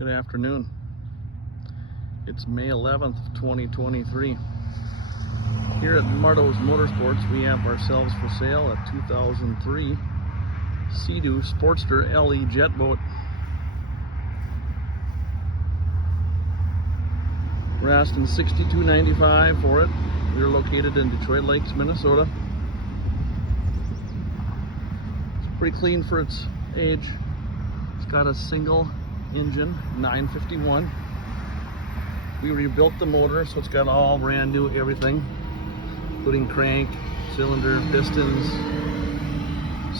Good afternoon. It's May 11th, 2023. Here at Marto's Motorsports, we have ourselves for sale a 2003 SeaDoo Sportster LE jet boat. We're asking $62.95 for it. We're located in Detroit Lakes, Minnesota. It's pretty clean for its age. It's got a single engine, 951. We rebuilt the motor, so it's got all brand new everything, including crank, cylinder, pistons,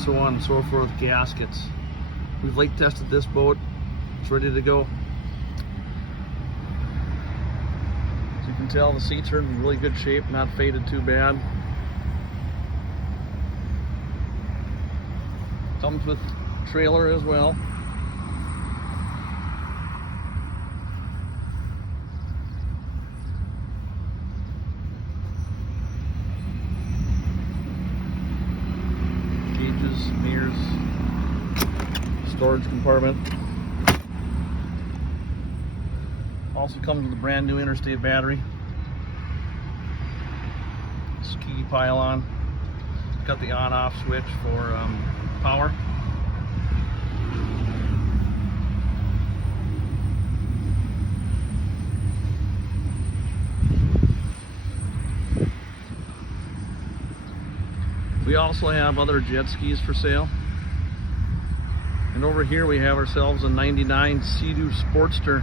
so on and so forth, gaskets. We've lake tested this boat. It's ready to go. As you can tell, the seats are in really good shape, not faded too bad. Comes with trailer as well. Gauges, mirrors, storage compartment. Also comes with a brand new interstate battery. Ski pylon. It's got the on-off switch for power. We also have other jet skis for sale. And over here we have ourselves a 99 SeaDoo Sportster.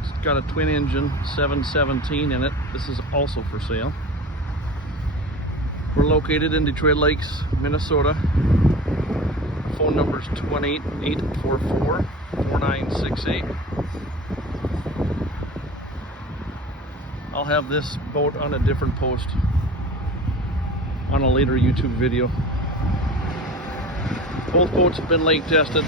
It's got a twin engine, 717 in it. This is also for sale. We're located in Detroit Lakes, Minnesota. Phone number is 218-844-4968. I'll have this boat on a different post on a later YouTube video. Both boats have been lake tested.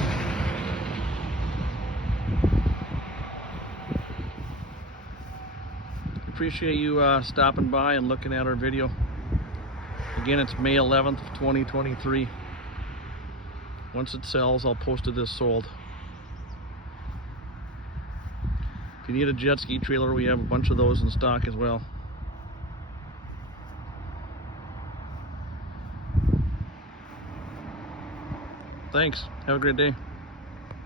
Appreciate you stopping by and looking at our video. Again, it's May 11th, 2023. Once it sells, I'll post it as sold. If you need a jet ski trailer, we have a bunch of those in stock as well. Thanks. Have a great day.